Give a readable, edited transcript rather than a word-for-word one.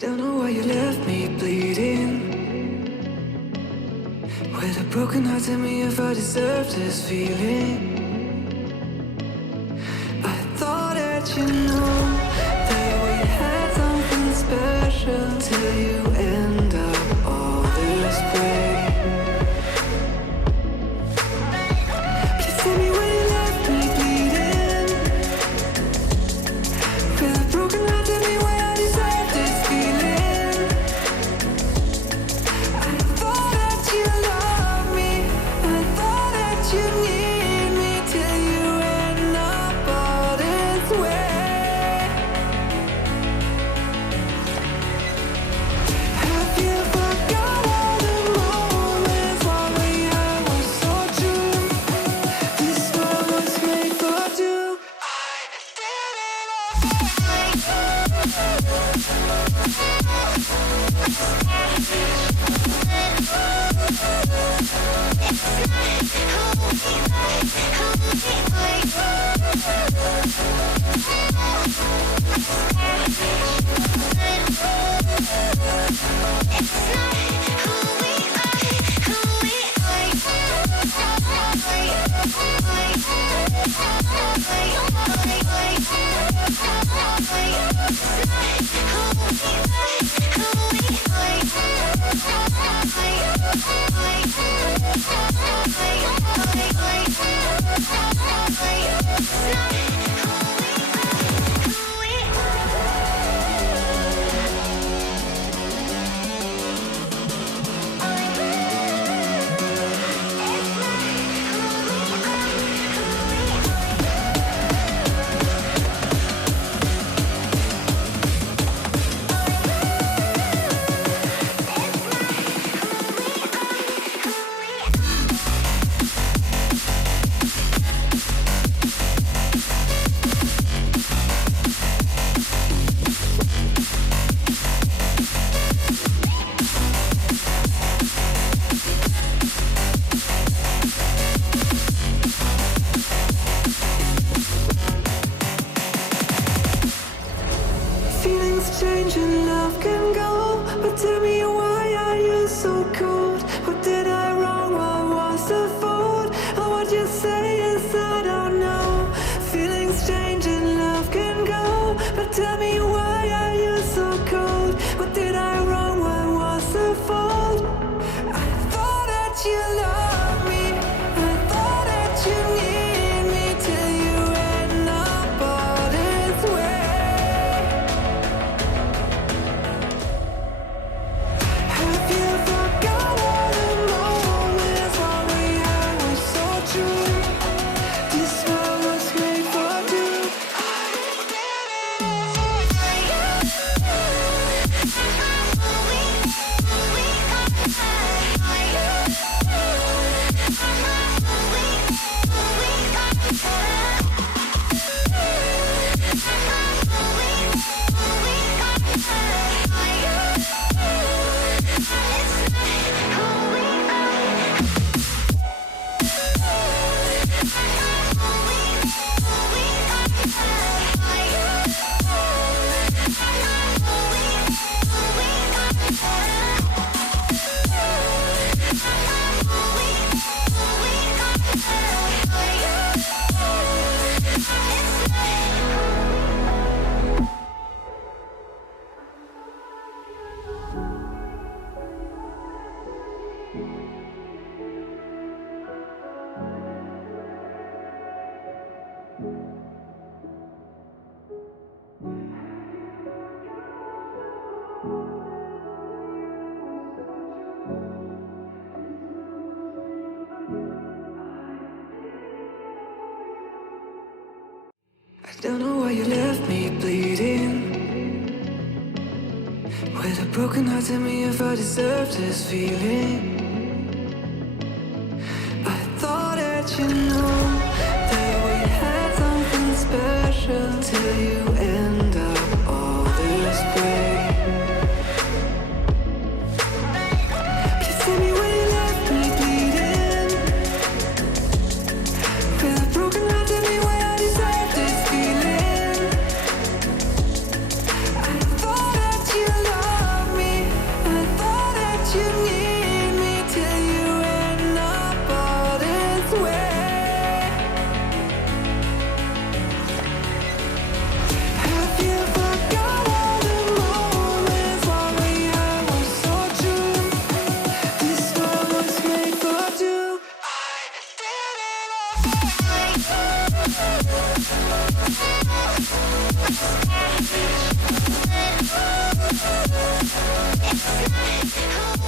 Don't know why you left me bleeding. With a broken heart, tell me if I deserve this feeling. I thought that you know that we had something special till you end up all this way. Please tell me why you left me bleeding. With a broken heart, tell me why I deserve this feeling. I thought that you loved me, I thought that you need me till you end up all this way. Have you forgot all the moments while we had was so true? This world was made for two. I did it change and love can go, but tell me why are you so cold? What did I wrong? What was the fault? Or what you say is I don't know. Feelings change and love can go, but tell me why are you so cold? What did I wrong? What was the fault? I thought that you loved me, I thought that you need me till you end up all this way. Have you forgot all the moments while we had was so true? This world was made for two. I don't know why you left me bleeding. With a broken heart, tell me if I deserve this feeling. I thought that you know that we had something special till you end up all this way. Please tell me why you left me bleeding. With a broken heart, tell me why I deserve this feeling. I thought that you loved It's not